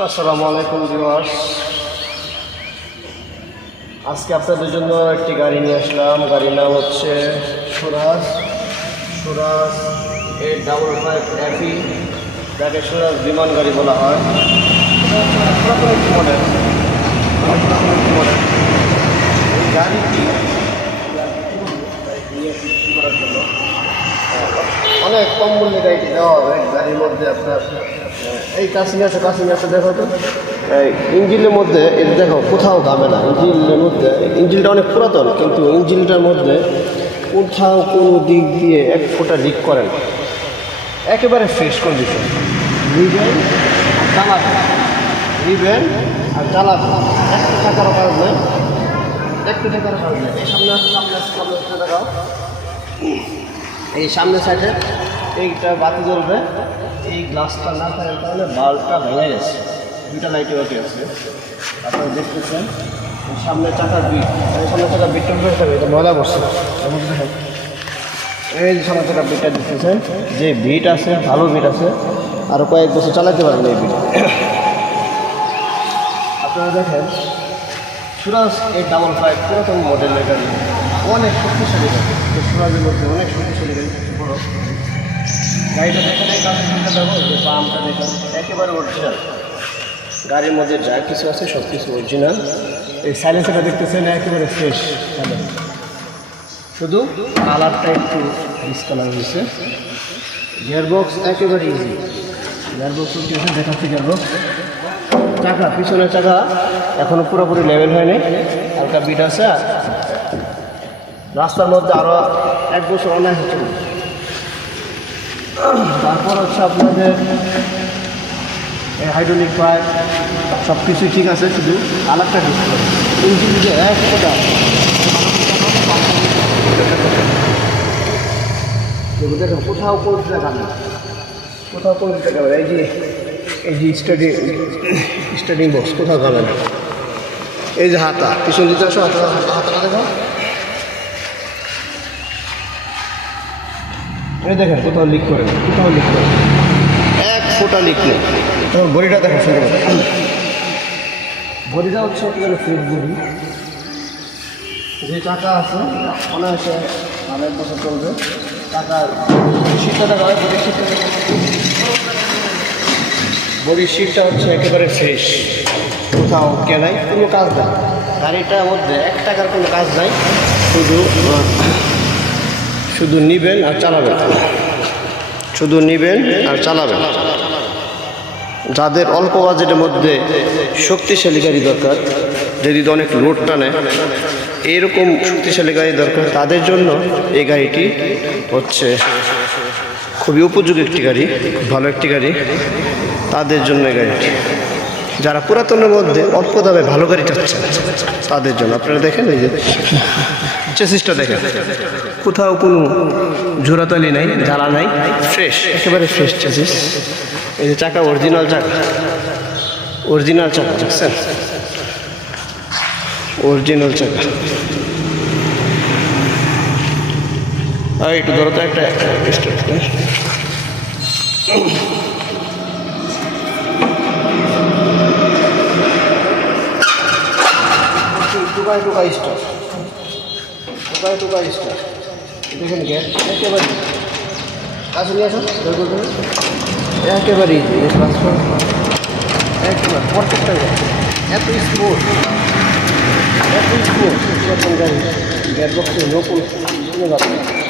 আসসালামু আলাইকুম ভিউয়ার্স। আজকে আপনাদের জন্য একটি গাড়ি নিয়ে আসলাম। গাড়ির নাম হচ্ছে Suraj. Suraj eight double five এফি যাকে সুরাজ বিমান গাড়ি বলা হয়। মডেল মডেল এই গাড়িটি নিয়ে বিক্রি করার জন্য অনেক কম মূল্যে গাড়িটি দেওয়া হবে গাড়ির মধ্যে আপনার এই কাশিং আছে কাশিং আছে, দেখো তো। ইঞ্জিনের মধ্যে এটা দেখো, কোথাও দামে না। ইঞ্জিনের মধ্যে, ইঞ্জিনটা অনেক পুরাতন, কিন্তু ইঞ্জিনটার মধ্যে কোথাও কোনো দিক দিয়ে এক ফোঁটা লিক করেন একেবারে ফ্রেশ কন্ডিশন নিবেন আর চালাবেন নিবেন আর চালাবেন একটু কাজ নেই। একটু এই সামনে সামনে সামনে সামনে দেখাও এই সামনে সাইডে এইটা বাতি জ্বলবে। এই গ্লাসটা না থাকার কারণে বাল্বটা ভেঙে গেছে। দুইটা লাইটে বাকি আছে। আপনারা দেখতেছেন সামনে চাকার বিট সামনে চাকার বিটটা উঠে যাবে এটা ময়লা বসছে এই যে সামনে চাকার বিটটা দেখতেছেন যে বিট আছে, ভালো বিট আছে আরও কয়েক বছর চালাতে পারবেন এই বিট আপনারা দেখেন, সুরাজ এই ডাবল ফাইভ পুরাতন মডেলের গাড়ি অনেক শক্তিশালী গাড়ি। সুরাজের মধ্যে অনেক শক্তিশালী গাড়ি বড়। গাড়িটা দেখে দেখে কাছে দেখো যে পাম্পটা দেখো একেবারে অরিজিনাল গাড়ির মধ্যে যা কিছু আছে সব কিছু অরিজিনাল এই সাইলেন্সারটা দেখতেছেন, একেবারে ফ্রেশ শুধু কালারটা একটু ডিসকালার হয়েছে। গিয়ারবক্স একেবারে ইজি গিয়ারবক্স আছে দেখাচ্ছি গিয়ারবক্স চাকা, পিছনের চাকা এখনও পুরোপুরি লেভেল হয়নি। হালকা বিট আছে রাস্তার মধ্যে আরও এক বছর অনায়াসে চলবে তারপর হচ্ছে আপনাদের হাইড্রোলিক পাইপ সব কিছুই ঠিক আছে, শুধু আলাদা ডিসপ্লে ইঞ্জিন যে এক ফোটা। কোথাও কোনো দেখা নেই কোথাও কোনো দেখা নেই এই যে এই যে স্টাডি স্টাডিং বক্স কোথাও যাবে না। এই যে হাতা, পিছন দিতে আসো হাতা হাতাটা দেখো। এই দেখেন কোথাও লিক করে কোথাও লিক করে। এক ফোঁটা লিক নেই। তোমার বডিটা দেখো সুন্দর বডিটা হচ্ছে একেবারে ফ্রেশ বডি যে টাকা আছে অনায়াসে আর এক বছর চলবে। টাকা শীতটা দেখা হয় বডির শীতটা বডির শীতটা হচ্ছে একেবারে ফ্রেশ কোথাও কেনাই কোনো কাজ নাই। গাড়িটার মধ্যে এক টাকার কোনো কাজ নাই। শুধু শুধু নিবেন আর চালাবেন। শুধু নিবেন আর চালাবেন। যাদের অল্প বাজেটের মধ্যে শক্তিশালী গাড়ি দরকার, যদি অনেক লোড টানে, এরকম শক্তিশালী গাড়ি দরকার, তাদের জন্য এই গাড়িটি হচ্ছে খুবই উপযোগী একটি গাড়ি ভালো একটি গাড়ি। তাদের জন্য এই গাড়িটি। যারা পুরাতনের মধ্যে অল্প দামে ভালো গাড়ি চাচ্ছেন, তাদের জন্য। আপনারা দেখেন এই যে চেসিসটা দেখেন। কোথাও কোনো জোড়াতালি নাই জ্বালা নাই। ফ্রেশ একেবারে ফ্রেশ চেসিস। এই যে চাকা অরিজিনাল চাকা। অরিজিনাল চাকা দেখছেন? অরিজিনাল চাকা। আর একটু ধরো তো একটা টুকায় টুকায় স্টার টুকায় টুকা। স্টার দেখেন একেবারে কাছে নিয়ে আসুন বের করে দেবেন। একেবারে ইজি ট্রান্সফার একেবারে প্রত্যেকটা গ্যাস এত স্মুথ এত স্মুথ গাড়ি। গ্যাস শুনে যাচ্ছে